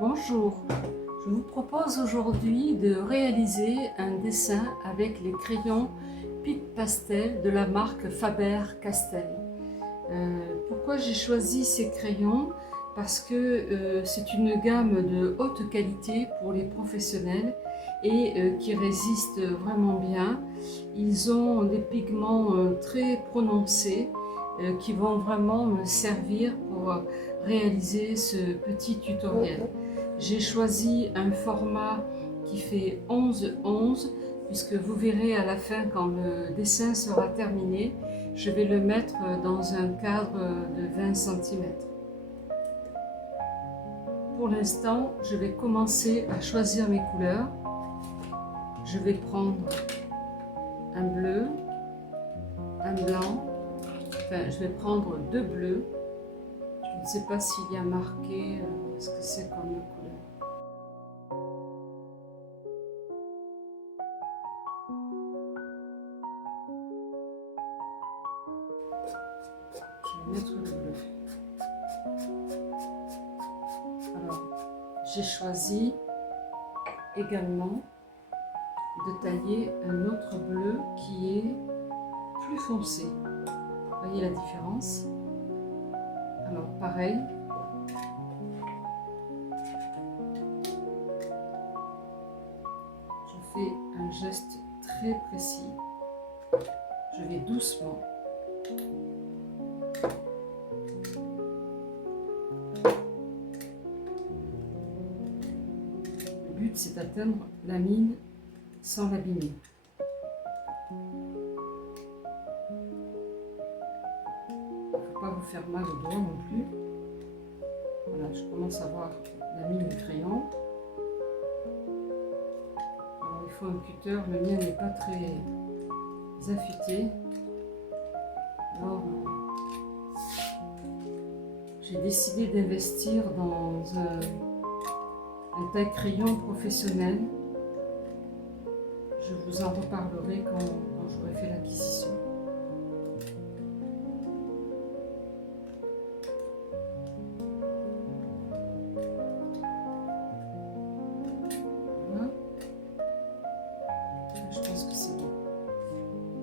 Bonjour, je vous propose aujourd'hui de réaliser un dessin avec les crayons Pitt Pastel de la marque Faber-Castell. Pourquoi j'ai choisi ces crayons? Parce que c'est une gamme de haute qualité pour les professionnels et qui résistent vraiment bien. Ils ont des pigments très prononcés qui vont vraiment me servir pour réaliser ce petit tutoriel. J'ai choisi un format qui fait 11-11 puisque vous verrez à la fin, quand le dessin sera terminé, je vais le mettre dans un cadre de 20 cm. Pour l'instant, je vais commencer à choisir mes couleurs. Je vais prendre un bleu, un blanc, enfin je vais prendre deux bleus. Je ne sais pas s'il y a marqué ce que c'est comme couleur. Je vais mettre le bleu. Alors, j'ai choisi également de tailler un autre bleu qui est plus foncé. Vous voyez la différence? Alors, pareil. Je fais un geste très précis. Je vais doucement. Le but, c'est d'atteindre la mine sans l'abîmer. Il ne faut pas vous faire mal au doigt non plus. Voilà, je commence à voir la mine du crayon. Alors, il faut un cutter, le mien n'est pas très affûté. Alors, j'ai décidé d'investir dans un taille-crayon professionnel. Je vous en reparlerai quand j'aurai fait l'acquisition. Voilà. Je pense que c'est bon.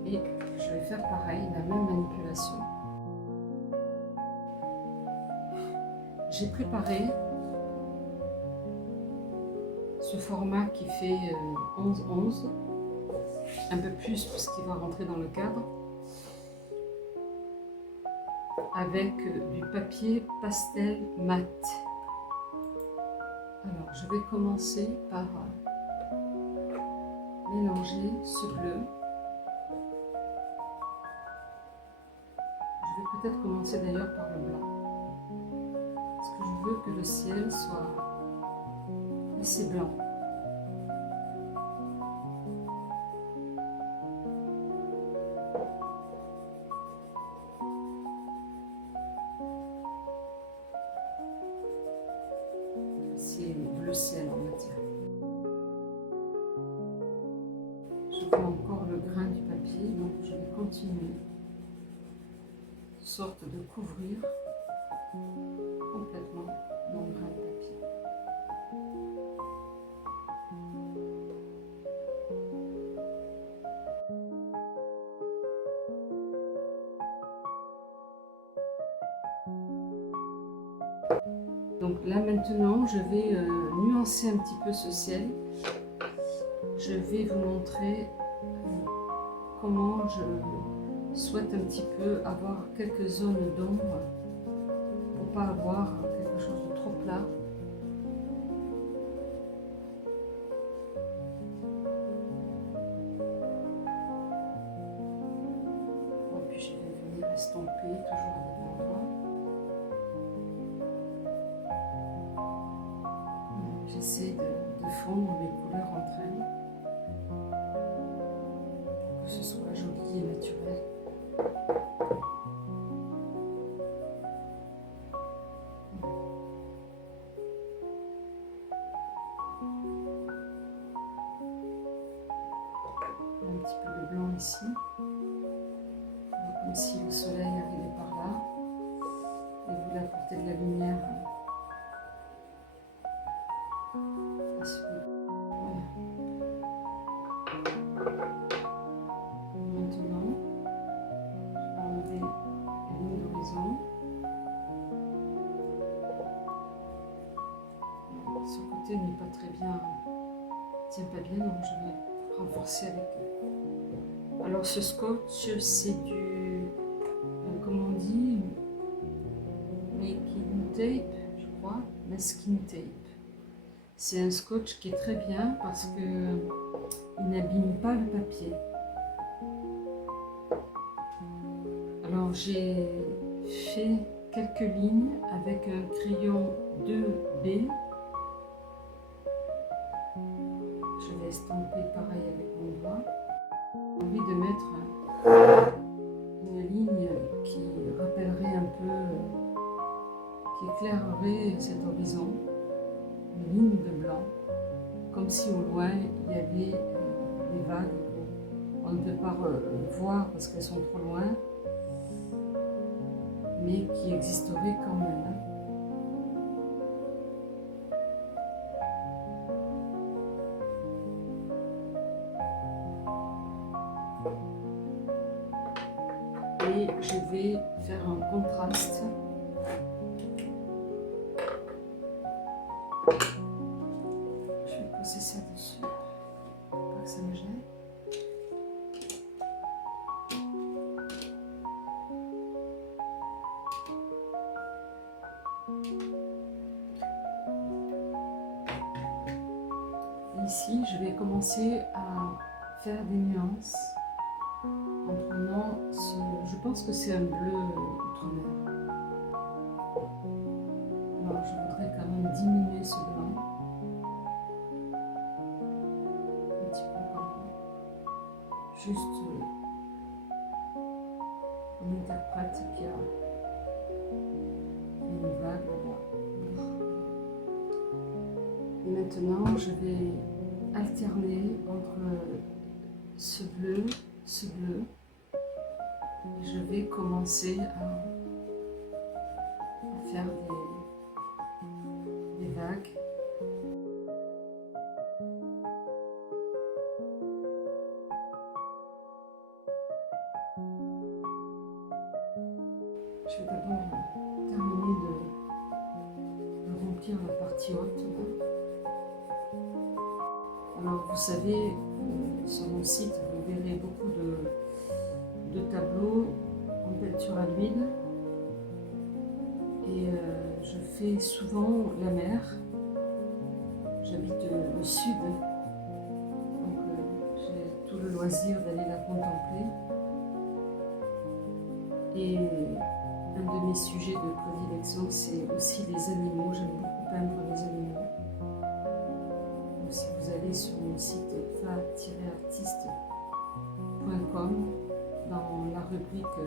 Et je vais faire pareil, la même manipulation. J'ai préparé ce format qui fait 11-11, un peu plus puisqu'il va rentrer dans le cadre, avec du papier pastel mat. Alors je vais commencer par mélanger ce bleu. Je vais peut-être commencer d'ailleurs par le blanc, parce que je veux que le ciel soit assez blanc. C'est bleu ciel en matière. Je vois encore le grain du papier, donc je vais continuer, sorte de couvrir complètement mon grain de papier. Donc là maintenant, je vais nuancer un petit peu ce ciel. Je vais vous montrer comment je souhaite un petit peu avoir quelques zones d'ombre pour pas avoir quelque chose de trop plat. Et puis je vais venir estomper toujours avec mon doigt. J'essaie de fondre mes couleurs entre elles pour que ce soit joli et naturel. Un petit peu de blanc ici, comme si le soleil arrivait par là et voulait apporter de la lumière ce côté n'est pas très bien, tient pas bien, donc je vais renforcer avec. Alors ce scotch, c'est du, comment on dit, masking tape, je crois, masking tape. C'est un scotch qui est très bien parce que il n'abîme pas le papier. Alors j'ai fait quelques lignes avec un crayon 2B. Je vais estomper pareil avec mon doigt. J'ai envie de mettre une ligne qui rappellerait un peu, qui éclairerait cet horizon, une ligne de blanc, comme si au loin il y avait des vagues qu'on ne peut pas voir parce qu'elles sont trop loin, mais qui existeraient quand même. Et je vais faire un contraste. Je vais poser ça dessus, pour pas que ça me gêne. Et ici, je vais commencer à faire des nuances en prenant ce, je pense que c'est un bleu outre-mer. Alors je voudrais quand même diminuer ce blanc, un petit peu comme juste on interprète qu'il y a une vague là-bas. Et maintenant je vais alterner entre ce bleu, et je vais commencer à faire des vagues. Je vais d'abord terminer de remplir la partie haute. Alors vous savez, sur mon site, vous verrez beaucoup de tableaux en peinture à l'huile. Et je fais souvent la mer. J'habite au sud, donc j'ai tout le loisir d'aller la contempler. Et un de mes sujets de prédilection, c'est aussi les animaux. J'aime beaucoup peindre les animaux. Donc, si vous allez sur mon site fa-artiste.com, dans la rubrique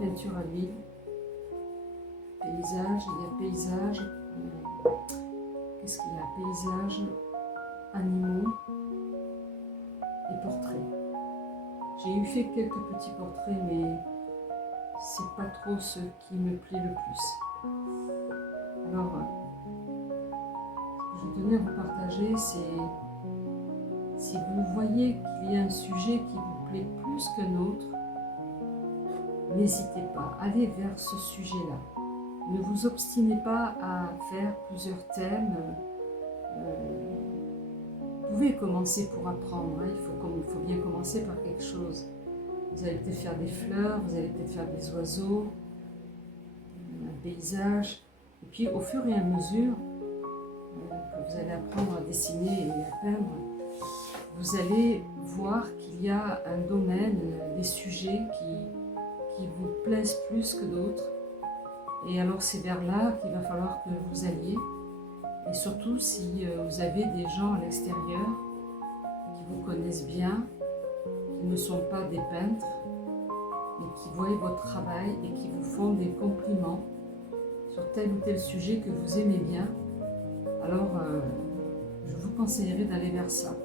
peinture à l'huile, paysage, il y a paysage, qu'est-ce qu'il y a? Paysage, animaux et portraits. J'ai eu fait quelques petits portraits, mais c'est pas trop ce qui me plaît le plus. Alors, ce que je tenais à vous partager, c'est si vous voyez qu'il y a un sujet qui vous plaît plus qu'un autre, n'hésitez pas, allez vers ce sujet-là. Ne vous obstinez pas à faire plusieurs thèmes. Vous pouvez commencer pour apprendre, hein. Il faut bien commencer par quelque chose. Vous allez peut-être faire des fleurs, vous allez peut-être faire des oiseaux, un paysage. Et puis au fur et à mesure que vous allez apprendre à dessiner et à peindre, vous allez voir qu'il y a un domaine, des sujets qui vous plaisent plus que d'autres. Et alors c'est vers là qu'il va falloir que vous alliez. Et surtout si vous avez des gens à l'extérieur qui vous connaissent bien, qui ne sont pas des peintres, mais qui voient votre travail et qui vous font des compliments sur tel ou tel sujet que vous aimez bien, alors je vous conseillerais d'aller vers ça.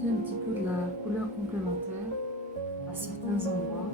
rajouter un petit peu de la couleur complémentaire à certains endroits.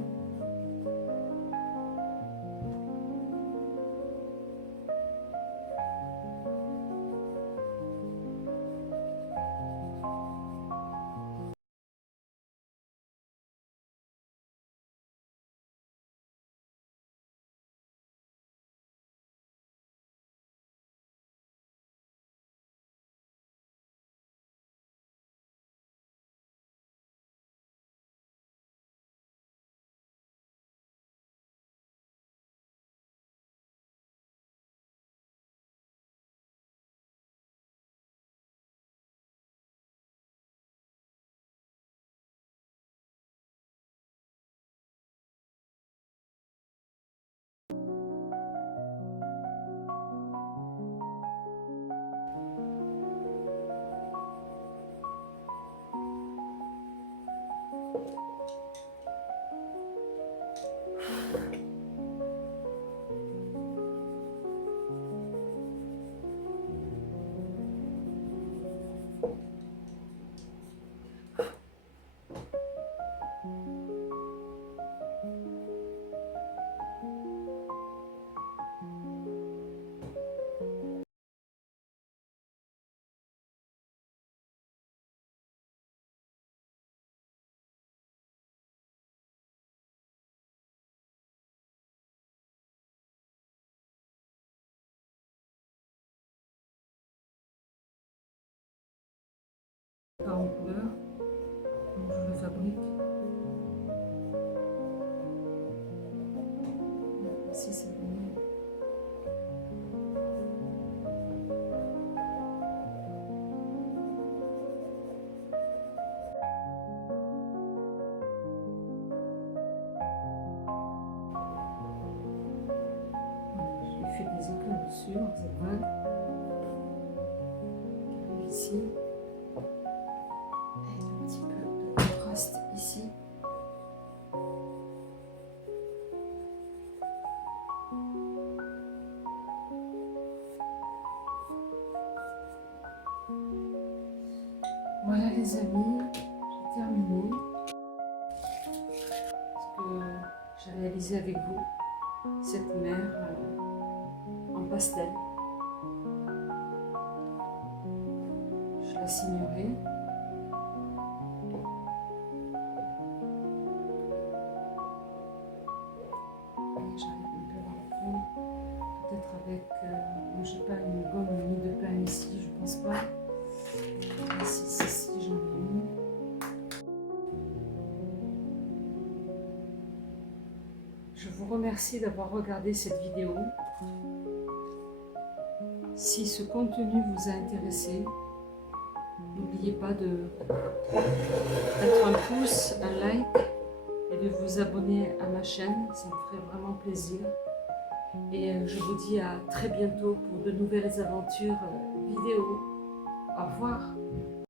Pas en couleur, comme je le fabrique. Ici c'est bon. J'ai fait des éclats dessus dans cette vague. Ici. Avec un petit peu de contraste ici. Voilà les amis, j'ai terminé ce que j'ai réalisé avec vous, cette mer en pastel. Je la signerai. Et j'arrive un peu à la prendre, peut-être avec, moi j'ai pas une gomme ni de pain ici, je pense pas. Si, j'en ai une. Je vous remercie d'avoir regardé cette vidéo. Si ce contenu vous a intéressé, n'oubliez pas de mettre un pouce, un like et de vous abonner à ma chaîne, ça me ferait vraiment plaisir. Et je vous dis à très bientôt pour de nouvelles aventures vidéo. Au revoir.